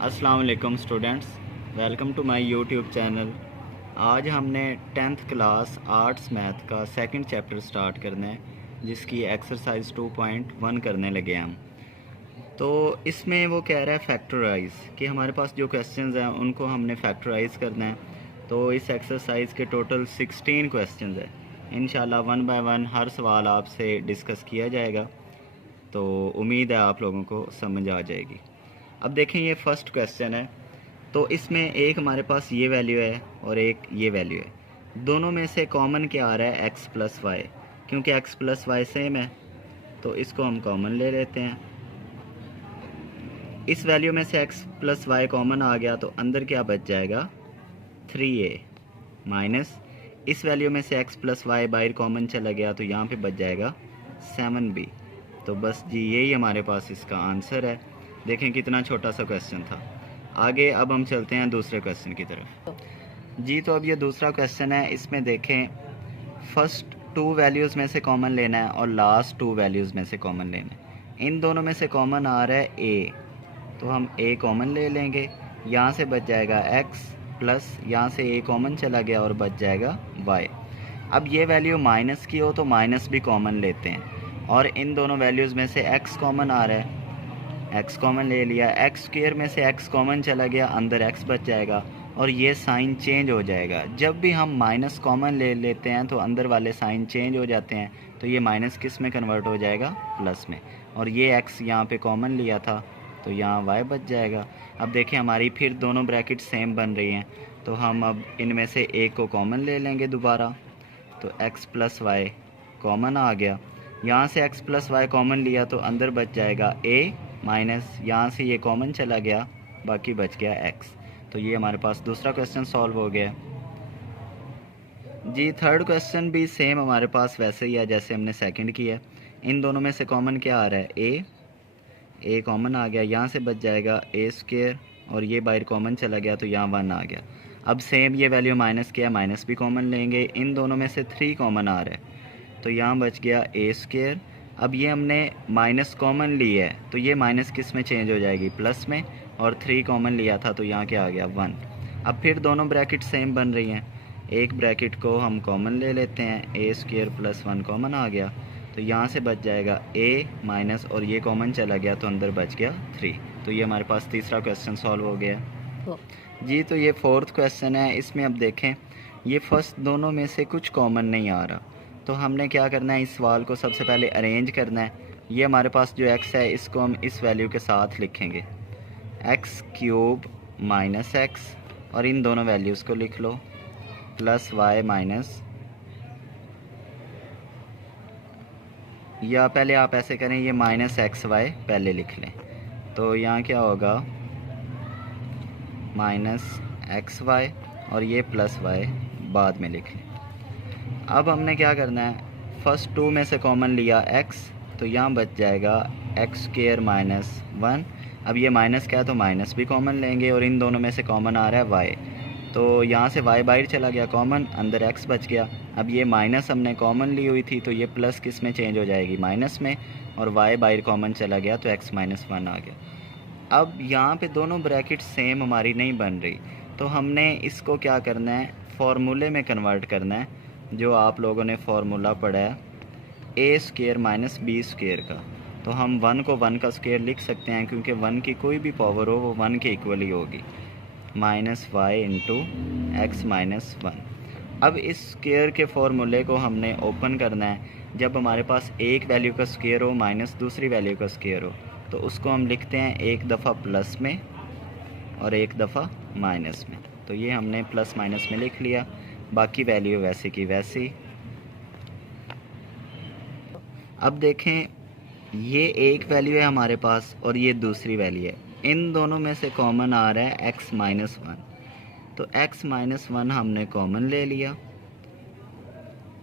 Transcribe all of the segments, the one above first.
अस्सलाम वालेकुम students, welcome to my YouTube channel. आज हमने 10th क्लास आर्ट्स मैथ का सेकंड चैप्टर स्टार्ट करना है, जिसकी एक्सरसाइज 2.1 करने लगे हम। तो इसमें वो कह रहा है फैक्टराइज, कि हमारे पास जो क्वेश्चंस हैं उनको हमने फैक्टराइज करना है। तो इस एक्सरसाइज के टोटल 16 क्वेश्चंस हैं। इंशाल्लाह 1 बाय 1 हर सवाल आपसे डिस्कस किया जाएगा, तो उम्मीद है आप लोगों को समझ आ जाएगी। अब देखें, ये फर्स्ट क्वेश्चन है। तो इसमें एक हमारे पास ये वैल्यू है और एक ये वैल्यू है। दोनों में से कॉमन क्या आ रहा है? x प्लस वाई, क्योंकि x प्लस वाई सेम है तो इसको हम कॉमन ले लेते हैं। इस वैल्यू में से x प्लस वाई कॉमन आ गया तो अंदर क्या बच जाएगा? 3a माइनस इस वैल्यू में से x प्लस वाई बाहर कॉमन चला गया तो यहाँ पे बच जाएगा 7b। तो बस जी यही हमारे पास इसका आंसर है। देखें कितना छोटा सा क्वेश्चन था। आगे अब हम चलते हैं दूसरे क्वेश्चन की तरफ। जी तो अब ये दूसरा क्वेश्चन है। इसमें देखें, फर्स्ट 2 वैल्यूज़ में से कॉमन लेना है और लास्ट 2 वैल्यूज़ में से कॉमन लेना है। इन दोनों में से कॉमन आ रहा है a, तो हम a कॉमन ले लेंगे। यहाँ से बच जाएगा x प्लस यहाँ से a कॉमन चला गया और बच जाएगा y। अब ये वैल्यू माइनस की हो तो माइनस भी कॉमन लेते हैं, और इन दोनों वैल्यूज़ में से x कॉमन आ रहा है, x कॉमन ले लिया। एक्स स्क्वायर में से x कॉमन चला गया, अंदर x बच जाएगा और ये साइन चेंज हो जाएगा। जब भी हम माइनस कॉमन ले लेते हैं तो अंदर वाले साइन चेंज हो जाते हैं, तो ये माइनस किस में कन्वर्ट हो जाएगा? प्लस में। और ये x यहाँ पे कॉमन लिया था तो यहाँ y बच जाएगा। अब देखें हमारी फिर दोनों ब्रैकेट सेम बन रही हैं, तो हम अब इनमें से एक को कॉमन ले लेंगे दोबारा। तो x प्लस वाई कॉमन आ गया। यहाँ से x प्लस वाई कॉमन लिया तो अंदर बच जाएगा a माइनस यहाँ से ये कॉमन चला गया, बाकी बच गया x। तो ये हमारे पास दूसरा क्वेश्चन सॉल्व हो गया। जी थर्ड क्वेश्चन भी सेम हमारे पास वैसे ही है जैसे हमने सेकंड किया। इन दोनों में से कॉमन क्या आ रहा है? a कॉमन आ गया, यहाँ से बच जाएगा a स्क्वायर और ये बाहर कॉमन चला गया तो यहाँ 1 आ गया। अब सेम ये वैल्यू माइनस किया, माइनस भी कॉमन लेंगे। इन दोनों में से 3 कॉमन आ रहा है तो यहाँ बच गया a स्क्वायर। अब ये हमने माइनस कॉमन ली है तो ये माइनस किस में चेंज हो जाएगी? प्लस में। और 3 कॉमन लिया था तो यहाँ क्या आ गया? 1। अब फिर दोनों ब्रैकेट सेम बन रही हैं, एक ब्रैकेट को हम कॉमन ले लेते हैं, a स्क्वायर प्लस 1 कॉमन आ गया तो यहाँ से बच जाएगा a माइनस और ये कॉमन चला गया तो अंदर बच गया 3। तो ये हमारे पास तीसरा क्वेश्चन सॉल्व हो गया। जी तो ये फोर्थ क्वेश्चन है। इसमें अब देखें, ये फर्स्ट दोनों में से कुछ कॉमन नहीं आ रहा, तो हमने क्या करना है? इस सवाल को सबसे पहले अरेंज करना है। ये हमारे पास जो x है इसको हम इस वैल्यू के साथ लिखेंगे, x क्यूब माइनस x, और इन दोनों वैल्यूज़ को लिख लो, प्लस y माइनस, या पहले आप ऐसे करें, ये माइनस एक्स वाई पहले लिख लें। तो यहाँ क्या होगा? माइनस एक्स वाई और ये प्लस वाई बाद में लिख लें। अब हमने क्या करना है? फर्स्ट 2 में से कॉमन लिया x, तो यहाँ बच जाएगा एक्स स्क्वायर माइनस 1। अब ये माइनस क्या है तो माइनस भी कॉमन लेंगे, और इन दोनों में से कॉमन आ रहा है y, तो यहाँ से y बाहर चला गया कॉमन, अंदर x बच गया। अब ये माइनस हमने कॉमन ली हुई थी तो ये प्लस किस में चेंज हो जाएगी? माइनस में, और y बाहर कॉमन चला गया तो x माइनस 1 आ गया। अब यहाँ पे दोनों ब्रैकेट सेम हमारी नहीं बन रही, तो हमने इसको क्या करना है? फॉर्मूले में कन्वर्ट करना है, जो आप लोगों ने फार्मूला पढ़ा है a square minus b square का। तो हम 1 को 1 का स्क्वायर लिख सकते हैं, क्योंकि 1 की कोई भी पावर हो वो 1 के इक्वल ही होगी, minus y into x minus 1। अब इस स्क्वायर के फॉर्मूले को हमने ओपन करना है। जब हमारे पास एक वैल्यू का स्क्वायर हो माइनस दूसरी वैल्यू का स्क्वायर हो, तो उसको हम लिखते हैं एक दफ़ा प्लस में और एक दफ़ा माइनस में। तो ये हमने प्लस माइनस में लिख लिया, बाकी वैल्यू वैसे की वैसी। अब देखें, ये एक वैल्यू है हमारे पास और ये दूसरी वैल्यू है। इन दोनों में से कॉमन आ रहा है x माइनस 1, तो x माइनस 1 हमने कॉमन ले लिया।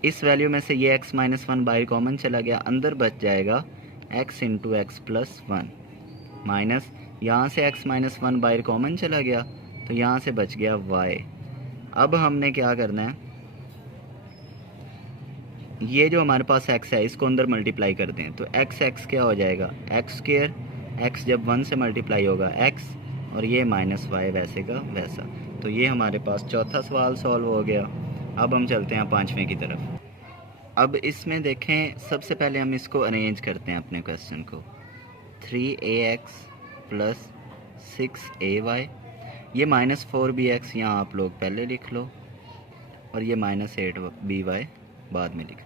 इस वैल्यू में से ये x माइनस 1 बाहर कॉमन चला गया, अंदर बच जाएगा x into x plus 1 minus, यहाँ से x माइनस 1 बाहर कॉमन चला गया तो यहाँ से बच गया y। अब हमने क्या करना है? ये जो हमारे पास x है इसको अंदर मल्टीप्लाई कर दें, तो x क्या हो जाएगा? एक्स स्क्वायर, x जब 1 से मल्टीप्लाई होगा x, और ये माइनस वाई वैसे का वैसा। तो ये हमारे पास चौथा सवाल सॉल्व हो गया। अब हम चलते हैं पाँचवें की तरफ। अब इसमें देखें, सबसे पहले हम इसको अरेंज करते हैं अपने क्वेश्चन को। 3ax प्लस 6ay, ये -4bx यहाँ आप लोग पहले लिख लो और ये -8by बाद में लिख।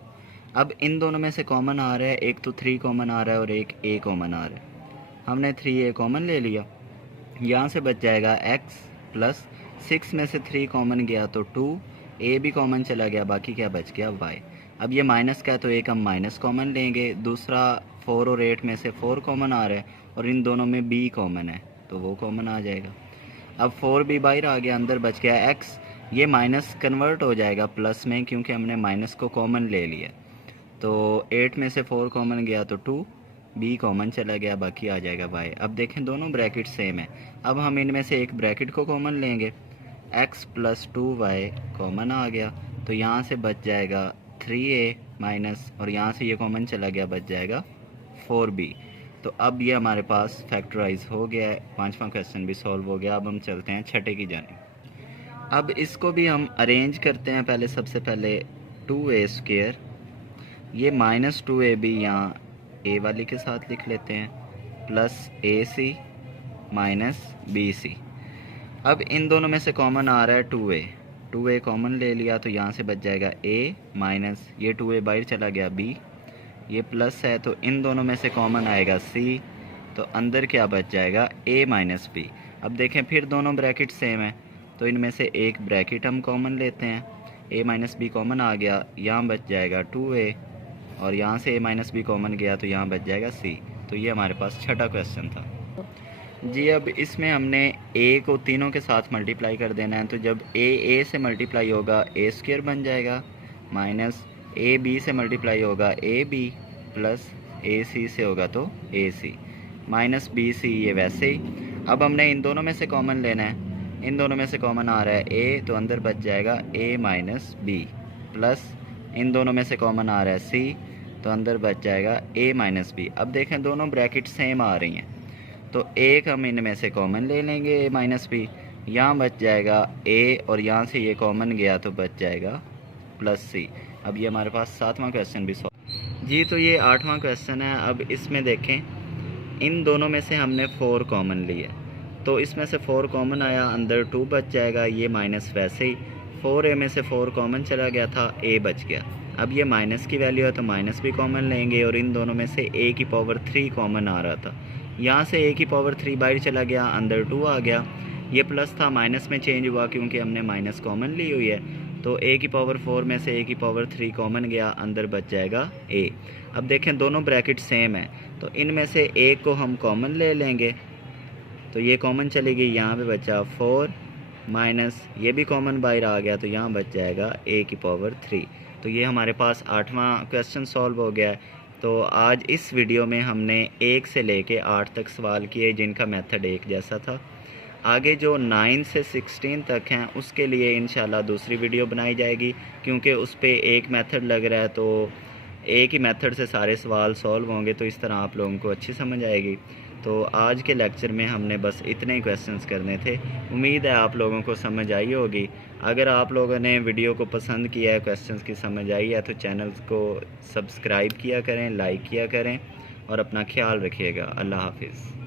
अब इन दोनों में से कॉमन आ रहा है, एक तो 3 कॉमन आ रहा है और एक a कॉमन आ रहा है। हमने 3a कॉमन ले लिया, यहाँ से बच जाएगा x प्लस 6 में से 3 कॉमन गया तो 2, a भी कॉमन चला गया, बाकी क्या बच गया y। अब ये माइनस का है तो एक हम माइनस कॉमन लेंगे, दूसरा 4 और 8 में से 4 कॉमन आ रहा है और इन दोनों में b कॉमन है तो वो कॉमन आ जाएगा। अब 4b बाहर आ गया, अंदर बच गया x, ये माइनस कन्वर्ट हो जाएगा प्लस में क्योंकि हमने माइनस को कॉमन ले लिया। तो 8 में से 4 कॉमन गया तो 2, b कॉमन चला गया, बाकी आ जाएगा y। अब देखें दोनों ब्रैकेट सेम है, अब हम इनमें से एक ब्रैकेट को कॉमन लेंगे, x प्लस 2y कॉमन आ गया तो यहाँ से बच जाएगा 3a माइनस, और यहाँ से ये कॉमन चला गया, बच जाएगा 4b। तो अब ये हमारे पास फैक्टराइज हो गया है, पांचवा क्वेश्चन भी सॉल्व हो गया। अब हम चलते हैं छठे की जानिब। अब इसको भी हम अरेंज करते हैं। पहले सबसे पहले 2a², ये -2ab यहाँ a वाली के साथ लिख लेते हैं, प्लस ac माइनस bc। अब इन दोनों में से कॉमन आ रहा है 2a कॉमन ले लिया तो यहाँ से बच जाएगा a माइनस, ये 2a बाहर चला गया b, ये प्लस है तो इन दोनों में से कॉमन आएगा c, तो अंदर क्या बच जाएगा a माइनस b। अब देखें फिर दोनों ब्रैकेट सेम है तो इनमें से एक ब्रैकेट हम कॉमन लेते हैं, a माइनस b कॉमन आ गया, यहाँ बच जाएगा 2a और यहाँ से a माइनस b कॉमन गया तो यहाँ बच जाएगा c। तो ये हमारे पास छठा क्वेश्चन था जी। अब इसमें हमने a को तीनों के साथ मल्टीप्लाई कर देना है, तो जब a से मल्टीप्लाई होगा a² बन जाएगा, माइनस a b से मल्टीप्लाई होगा ab, प्लस a c से होगा तो ac, माइनस b c ये वैसे ही। अब हमने इन दोनों में से कॉमन लेना है, इन दोनों में से कॉमन आ रहा है a तो अंदर बच जाएगा a माइनस b, प्लस इन दोनों में से कॉमन आ रहा है c तो अंदर बच जाएगा a माइनस b। अब देखें दोनों ब्रैकेट सेम आ रही हैं तो एक हम इनमें से कॉमन ले लेंगे a माइनस b, यहाँ बच जाएगा a और यहाँ से ये कॉमन गया तो बच जाएगा प्लस c। अब ये हमारे पास सातवां क्वेश्चन भी सॉल्व जी। तो ये आठवां क्वेश्चन है। अब इसमें देखें इन दोनों में से हमने 4 कॉमन लिए तो इसमें से 4 कॉमन आया, अंदर 2 बच जाएगा, ये माइनस वैसे ही 4a में से 4 कॉमन चला गया था, a बच गया। अब ये माइनस की वैल्यू है तो माइनस भी कॉमन लेंगे और इन दोनों में से a की पावर 3 कॉमन आ रहा था, यहाँ से a की पावर 3 बाहर चला गया, अंदर 2 आ गया, ये प्लस था माइनस में चेंज हुआ क्योंकि हमने माइनस कॉमन ली हुई है, तो a की पावर 4 में से a की पावर 3 कॉमन गया, अंदर बच जाएगा a। अब देखें दोनों ब्रैकेट सेम है तो इनमें से एक को हम कॉमन ले लेंगे, तो ये कॉमन चली गई, यहाँ पे बचा 4 माइनस ये भी कॉमन बाहर आ गया तो यहाँ बच जाएगा a की पावर 3। तो ये हमारे पास आठवां क्वेश्चन सॉल्व हो गया है। तो आज इस वीडियो में हमने 1 से लेके 8 तक सवाल किए जिनका मेथड एक जैसा था। आगे जो 9 से 16 तक हैं उसके लिए इंशाल्लाह दूसरी वीडियो बनाई जाएगी क्योंकि उस पर एक मेथड लग रहा है, तो एक ही मेथड से सारे सवाल सॉल्व होंगे, तो इस तरह आप लोगों को अच्छी समझ आएगी। तो आज के लेक्चर में हमने बस इतने ही क्वेश्चंस करने थे। उम्मीद है आप लोगों को समझ आई होगी। अगर आप लोगों ने वीडियो को पसंद किया है, क्वेश्चंस की समझ आई है, तो चैनल को सब्सक्राइब किया करें, लाइक किया करें और अपना ख्याल रखिएगा। अल्लाह हाफिज़।